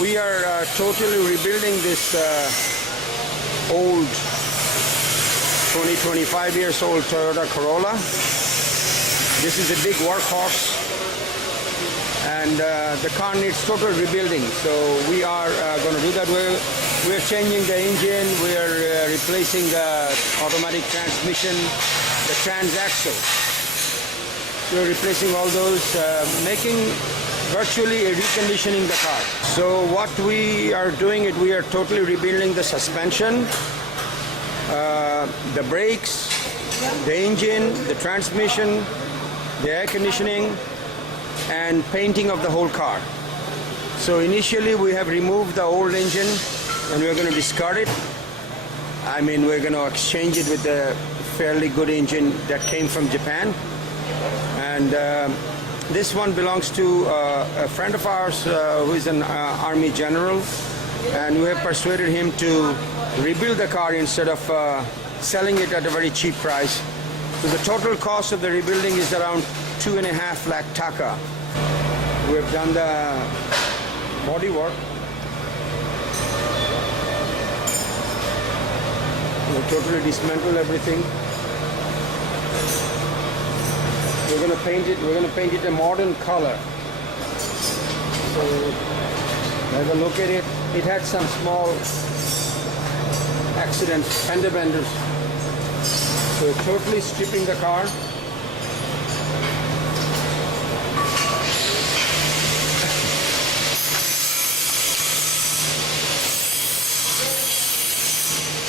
We are totally rebuilding this old 25 years old Toyota Corolla. This is a big workhorse, and the car needs total rebuilding. So we are going to do that. We're changing the engine. We're replacing the automatic transmission, the transaxle. So we're replacing all those, making virtually a reconditioning the car. So what we are doing is we are totally rebuilding the suspension, the brakes, the engine, the transmission, the air conditioning, and painting of the whole car. So initially we have removed the old engine and we're going to discard it. I mean, we're going to exchange it with a fairly good engine that came from Japan. And this one belongs to a friend of ours who is an army general, and we have persuaded him to rebuild the car instead of selling it at a very cheap price. So the total cost of the rebuilding is around 2.5 lakh taka. We have done the body work. We totally dismantled everything. We're going to paint it. We're going to paint it a modern color. So have a look at it. It had some small accidents, fender benders. So totally stripping the car.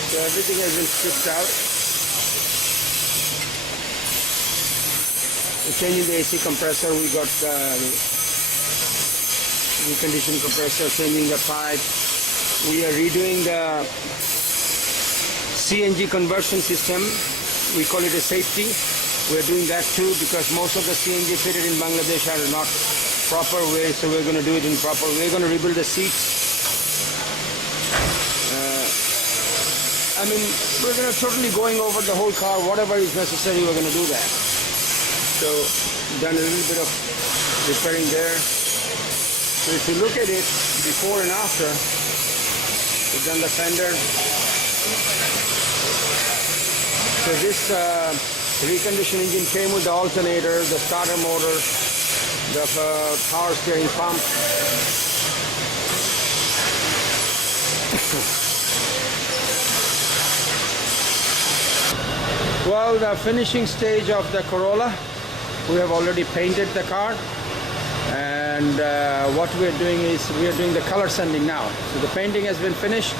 So everything has been stripped out. We're changing the AC compressor. We got the reconditioned compressor, changing the pipe. We are redoing the CNG conversion system. We call it a safety. We're doing that too because most of the CNG fitted in Bangladesh are not proper way, so we're going to do it in proper way. We're going to rebuild the seats. I mean, we're going to totally going over the whole car. Whatever is necessary, we're going to do that. So done a little bit of repairing there. So if you look at it before and after, we've done the fender. So this reconditioned engine came with the alternator, the starter motor, the power steering pump. Well, the finishing stage of the Corolla, we have already painted the car, and what we are doing is we are doing the color sanding now. So the painting has been finished.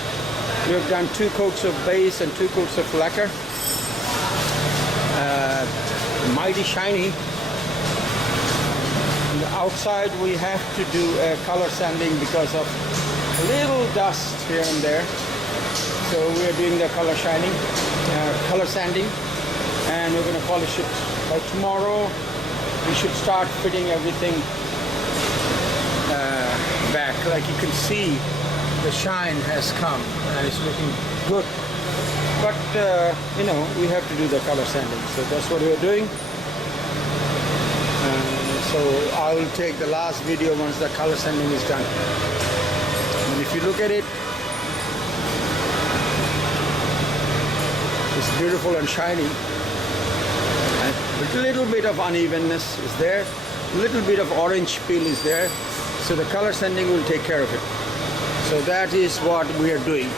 We have done 2 coats of base and 2 coats of lacquer. Mighty shiny. On the outside we have to do a color sanding because of a little dust here and there. So we are doing the color sanding, and we're going to polish it. By tomorrow we should start fitting everything back. Like you can see, the shine has come and it's looking good. But you know, we have to do the color sanding, so that's what we're doing. So I will take the last video once the color sanding is done. And if you look at it, it's beautiful and shiny. A little bit of unevenness is there, a little bit of orange peel is there, so the color sanding will take care of it. So that is what we are doing.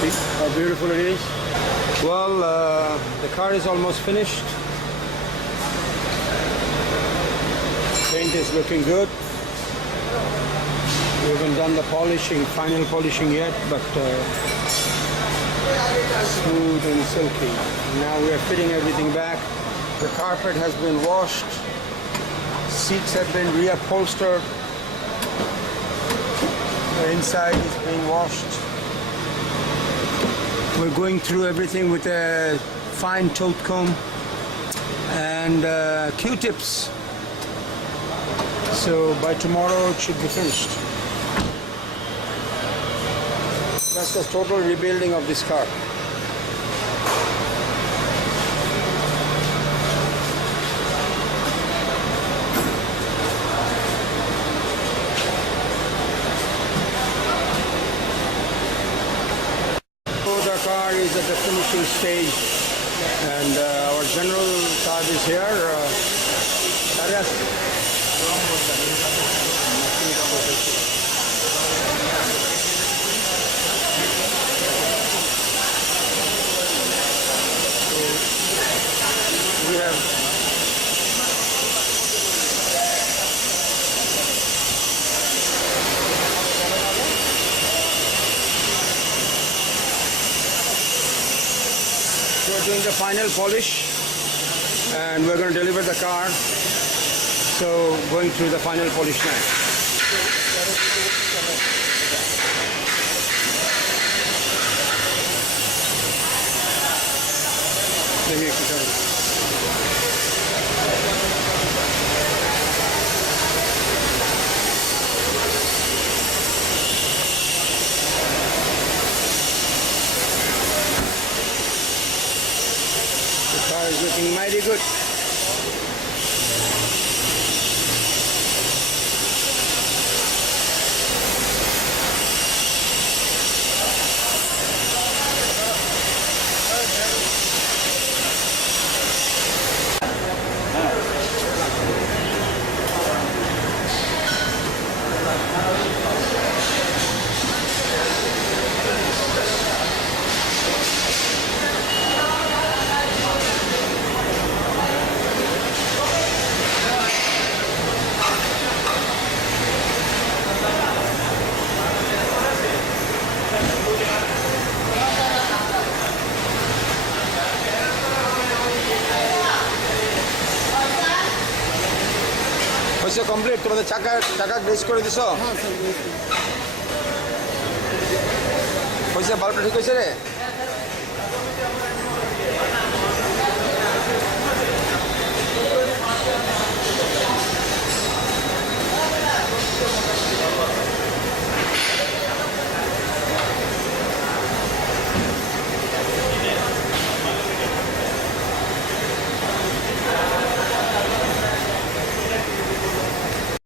See how beautiful it is? Well, the car is almost finished. Paint is looking good. We haven't done the polishing, final polishing yet, but smooth and silky. Now we are fitting everything back. The carpet has been washed. Seats have been reupholstered. The inside is being washed. We're going through everything with a fine tooth comb and Q-tips. So by tomorrow it should be finished. That's the total rebuilding of this car. polishing stage, and our general Saab is here. Arias. We have we're doing the final polish, and we're going to deliver the car. So going through the final polish now. देखिए कितना the car is looking mighty good. হয়েছে complete তোমাদের চাকা চাকা grace করে দিছ হয়েছে বাল্বটা ঠিক হয়েছে রে